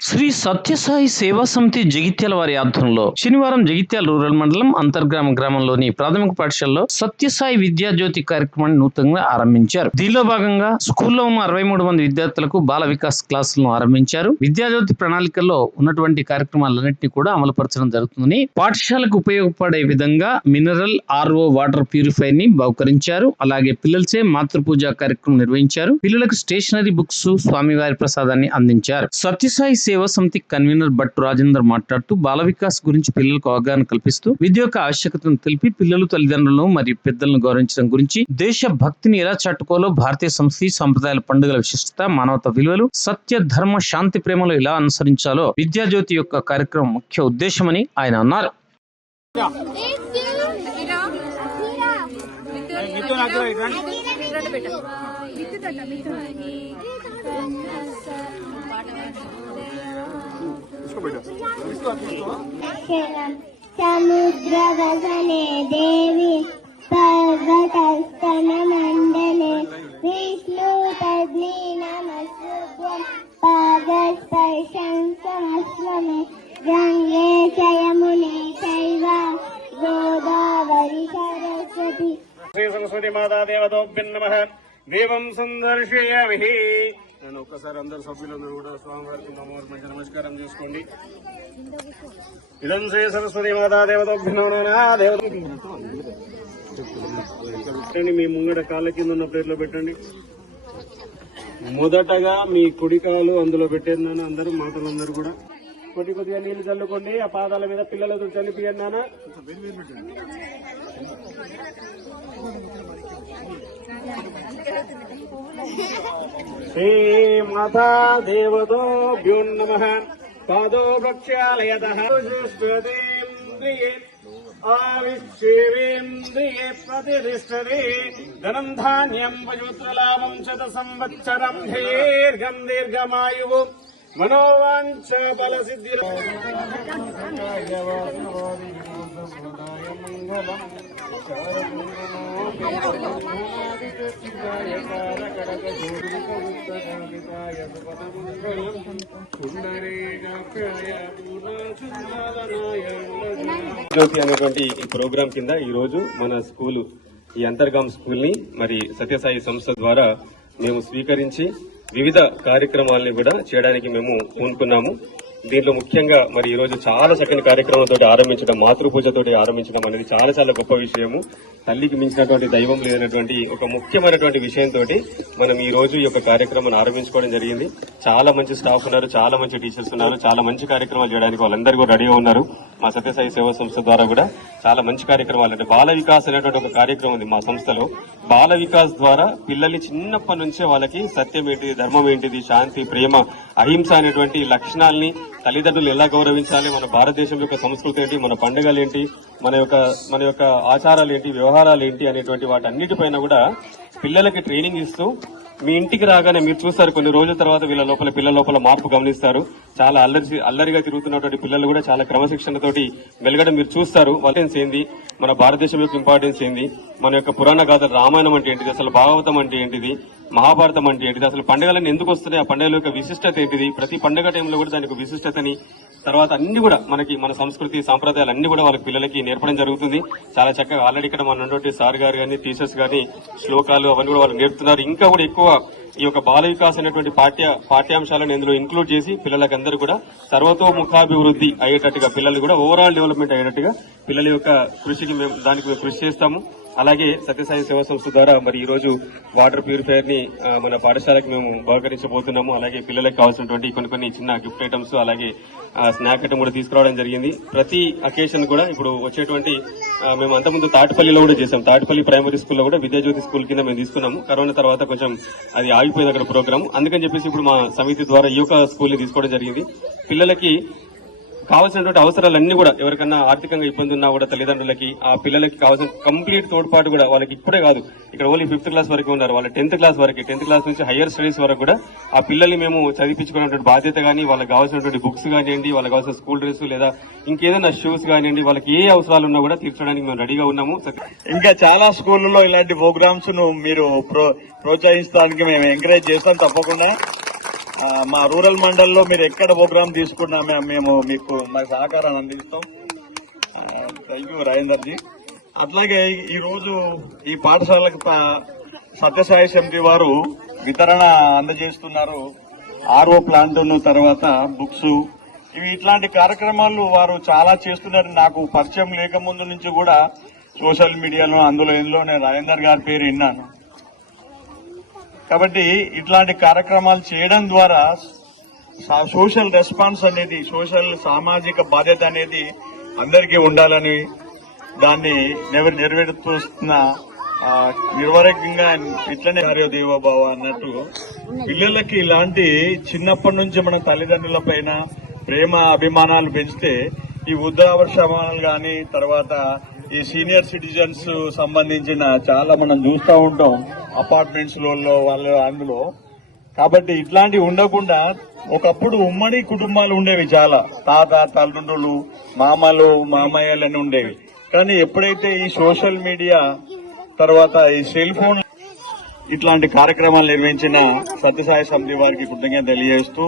శ్రీ సత్యసాయి సేవా సమితి జగిత్యాల వారి ఆధ్వర్యంలో శనివారం జగిత్యాల రూరల్ మండలం అంతర్గ్రామ గ్రామంలోని ప్రాథమిక పాఠశాలలో సత్యసాయి విద్యాజ్యోతి కార్యక్రమాన్ని నూతనంగా ఆరంభించారు. దీనిలో భాగంగా స్కూల్లో ఉన్న 63 మంది విద్యార్థులకు బాల వికాస్ క్లాసులను ఆరంభించారు. విద్యాజ్యోతి ప్రణాళికల్లో ఉన్నటువంటి కార్యక్రమాలన్నింటినీ కూడా అమలుపరచడం జరుగుతుందని, పాఠశాలకు ఉపయోగపడే విధంగా మినరల్ RO వాటర్ ప్యూరిఫైర్ ని బహుకరించారు. అలాగే పిల్లలచే మాతృపూజ కార్యక్రమం నిర్వహించారు. పిల్లలకు స్టేషనరీ బుక్స్, స్వామివారి ప్రసాదాన్ని అందించారు. సత్యసాయి సేవా సమితి కన్వీనర్ భట్టు రాజేందర్ మాట్లాడుతూ బాల వికాస్ గురించి పిల్లలకు అవగాహన కల్పిస్తూ విద్య యొక్క ఆవశ్యకతను తెలిపి పిల్లలు తల్లిదండ్రులను మరియు పెద్దలను గౌరవించడం గురించి, దేశ భక్తిని ఎలా చాటుకోవాలో, భారతీయ సంస్కృతి సంప్రదాయాల పండుగల విశిష్టత, మానవత విలువలు, సత్య ధర్మ శాంతి ప్రేమలో ఎలా అనుసరించాలో విద్యాజ్యోతి యొక్క కార్యక్రమం ముఖ్య ఉద్దేశమని ఆయన అన్నారు. समुद्रवसने देवी पर्वतस्तनमण्डले विष्णुपत्नी नमस्तुभ्यं पादस्पर्शं समस्वमे गङ्गे च यमुने चैव गोदावरी सरस्वती श्री सरस्वती माता देवतोभ्यो नमः देवं संदर्शयामि। నేను ఒక్కసారి అందరు సభ్యులందరూ కూడా స్వామివారికి మంచి నమస్కారం చేసుకోండి. ఇదం శ్రీ సరస్వతి మాతా దేవతోభ్యో నమః. పెట్టండి, మీ ముంగడ కాళ్ళ కింద ఉన్న ప్లేట్లో పెట్టండి. మొదటగా మీ కుడి కాలు అందులో పెట్టేది నాన్న. అందరూ మాటలందరూ కూడా కొద్దిగా నీళ్లు చల్లుకోండి. ఆ పాదాల మీద పిల్లలతో చల్లిపియండి నాన్న. శ్రీ మాతా దేవతోభ్యో నమః. పాదో ప్రక్షాళయతః సుష్ఠుతేంద్రియే ఆవిశ్చేవేంద్రియే ప్రతిష్ఠతే ధనం ధాన్యం వయుత్రలాభం శత సంవత్సరం దీర్ఘం దీర్ఘమాయువు మనోవాంఛ బల సిద్ధి జ్యోతి అనేటువంటి ఈ ప్రోగ్రాం కింద ఈ రోజు మన స్కూల్, ఈ అంతర్గాం స్కూల్ ని మరి సత్యసాయి సంస్థ ద్వారా మేము స్వీకరించి వివిధ కార్యక్రమాలని కూడా చేయడానికి మేము పూనుకున్నాము. దీంట్లో ముఖ్యంగా మరి ఈ రోజు చాలా చక్కని కార్యక్రమాలతో ఆరంభించడం, మాతృపూజతోటి ఆరంభించడం అనేది చాలా చాలా గొప్ప విషయము. తల్లికి మించినటువంటి దైవం లేనటువంటి ఒక ముఖ్యమైనటువంటి విషయంతో మనం ఈ రోజు ఈ యొక్క కార్యక్రమాన్ని ఆరంభించుకోవడం జరిగింది. చాలా మంచి స్టాఫ్ ఉన్నారు, చాలా మంచి టీచర్స్ ఉన్నారు, చాలా మంచి కార్యక్రమాలు చేయడానికి వాళ్ళందరూ కూడా రెడీగా ఉన్నారు. మా సత్యసాయి సేవా సంస్థ ద్వారా కూడా చాలా మంచి కార్యక్రమాలు, అంటే బాల వికాస్ అనేటువంటి ఒక కార్యక్రమం ఉంది మా సంస్థలో. బాల వికాస్ ద్వారా పిల్లల్ని చిన్నప్పటి నుంచే వాళ్ళకి సత్యం ఏంటిది, ధర్మం ఏంటిది, శాంతి, ప్రేమ, అహింస అనేటువంటి లక్షణాలని తల్లిదండ్రులు ఎలా గౌరవించాలి, మన భారతదేశం యొక్క సంస్కృతి ఏంటి, మన పండుగలు ఏంటి, మన యొక్క ఆచారాలు ఏంటి, వ్యవహారాలు ఏంటి అనేటువంటి వాటన్నిటిపైన కూడా పిల్లలకి ట్రైనింగ్ ఇస్తూ, మీ ఇంటికి రాగానే మీరు చూస్తారు కొన్ని రోజుల తర్వాత పిల్లల లోపల మార్పు గమనిస్తారు. చాలా అల్లరిగా తిరుగుతున్నటువంటి పిల్లలు కూడా చాలా క్రమశిక్షణతోటి వెలగడం మీరు చూస్తారు. ఇంపార్టెన్స్ ఏంది, మన భారతదేశం యొక్క ఇంపార్టెన్స్ ఏంది, మన యొక్క పురాణ గాథలు, రామాయణం అంటే ఏంటిది, అసలు భాగవతం అంటే ఏంటిది, మహాభారతం అంటే ఏంటిది, అసలు పండుగలన్నీ ఎందుకు వస్తున్నాయి, ఆ పండుగల యొక్క విశిష్టత ఏంటిది, ప్రతి పండుగ టైంలో కూడా దానికి విశిష్టతని, తర్వాత అన్ని కూడా మన సంస్కృతి సాంప్రదాయాలు అన్ని కూడా వాళ్ళకి పిల్లలకి నేర్పడం జరుగుతుంది. చాలా చక్కగా ఆల్రెడీ ఇక్కడ మన ఉన్నటువంటి సార్ గారు కానీ, టీచర్స్ కానీ శ్లోకాలు అవన్నీ కూడా వాళ్ళు నేర్పుతున్నారు. ఇంకా కూడా ఎక్కువ ఈ యొక్క బాల వికాస్ అనేటువంటి పాఠ్యాంశాలను ఇందులో ఇంక్లూడ్ చేసి పిల్లలకందరూ కూడా సర్వతోముఖాభివృద్ధి అయ్యేటట్టుగా, పిల్లలు కూడా ఓవరాల్ డెవలప్మెంట్ అయ్యేటట్టుగా పిల్లల యొక్క కృషికి దానికి కృషి చేస్తాము. అలాగే సత్యసాయి సేవా సంస్థ ద్వారా మరి ఈ రోజు వాటర్ ప్యూరిఫైయర్ ని మన పాఠశాలకు మేము బహుకరించబోతున్నాము. అలాగే పిల్లలకు కావాల్సినటువంటి కొన్ని చిన్న గిఫ్ట్ ఐటమ్స్, అలాగే స్నాక్ ఐటమ్ కూడా తీసుకురావడం జరిగింది. ప్రతి అకేషన్ కూడా ఇప్పుడు వచ్చేటువంటి మేము అంతకుముందు తాటిపల్లిలో కూడా చేసాం. తాటిపల్లి ప్రైమరీ స్కూల్లో కూడా విద్యాజ్యోతి స్కూల్ కింద మేము తీసుకున్నాము. కరోనా తర్వాత కొంచెం అది ఆగిపోయింది అక్కడ ప్రోగ్రామ్. అందుకని చెప్పేసి ఇప్పుడు మా సమితి ద్వారా ఈ యొక్క స్కూల్ ని తీసుకోవడం జరిగింది. పిల్లలకి కావాల్సినటువంటి అవసరాలన్నీ కూడా, ఎవరికన్నా ఆర్థికంగా ఇబ్బంది ఉన్నా కూడా తల్లిదండ్రులకి, ఆ పిల్లలకి కావాల్సిన కంప్లీట్ తోడ్పాటు కూడా వాళ్ళకి ఇప్పుడే కాదు, ఇక్కడ ఓన్లీ 5th క్లాస్ వరకు ఉన్నారు, వాళ్ళ 10th క్లాస్ వరకు, 10th క్లాస్ నుంచి హైయర్ స్టడీస్ వరకు కూడా ఆ పిల్లల్ని మేము చదివించుకున్నటువంటి బాధ్యత కానీ, వాళ్ళకి కావాల్సినటువంటి బుక్స్ కానివ్వండి, వాళ్ళకి కావాల్సిన స్కూల్ డ్రెస్ లేదా ఇంకేదైనా షూస్ కానివ్వండి, వాళ్ళకి ఏ అవసరాలు ఉన్నా కూడా తీర్చడానికి మేము రెడీగా ఉన్నాము. ఇంకా చాలా స్కూళ్ళలో ఇలాంటి ప్రోగ్రామ్స్ ను మీరు ప్రోత్సహించడానికి మేము ఎంకరేజ్ చేస్తాం తప్పకుండా. మా రూరల్ మండల్లో మీరు ఎక్కడ ప్రోగ్రామ్ తీసుకున్నా మేము మీకు మా సహకారాన్ని అందిస్తాం. Thank you Rajender ji. అట్లాగే ఈ రోజు ఈ పాఠశాలకు సత్యసాయి సమితి వారు వితరణ అందజేస్తున్నారు. ఆర్ఓ ప్లాంట్ తర్వాత బుక్స్, ఇవి ఇట్లాంటి కార్యక్రమాలు వారు చాలా చేస్తున్నారు. నాకు పరిచయం లేకముందు నుంచి కూడా సోషల్ మీడియాలో ఇందులో నేను రాజేందర్ గారి పేరు విన్నాను. కాబట్టి ఇట్లాంటి కార్యక్రమాలు చేయడం ద్వారా సోషల్ రెస్పాన్స్ అనేది, సోషల్ సామాజిక బాధ్యత అనేది అందరికీ ఉండాలని దాన్ని నెరవేరుస్తున్న నిర్వరకంగా ఇట్లనే కార్యదేవోభవ అన్నట్టు పిల్లలకి ఇలాంటి చిన్నప్పటి నుంచి మన తల్లిదండ్రుల పైన ప్రేమ అభిమానాలు పెంచితే ఈ వృద్ధాశ్రమాలు గాని తర్వాత ఈ సీనియర్ సిటిజన్స్ సంబంధించిన చాలా మనం చూస్తూ ఉంటాం అపార్ట్మెంట్స్ వాళ్ళు అందులో. కాబట్టి ఇట్లాంటివి ఉండకుండా ఒకప్పుడు ఉమ్మడి కుటుంబాలు ఉండేవి, చాలా తాత తల్లిదండ్రులు మామలు మామయ్యలని ఉండేవి. కానీ ఎప్పుడైతే ఈ సోషల్ మీడియా తర్వాత ఈ సెల్ ఫోన్ ఇట్లాంటి కార్యక్రమాలు నిర్వహించిన సత్యసాయి సమితి వారికి కృతజ్ఞత తెలియజేస్తూ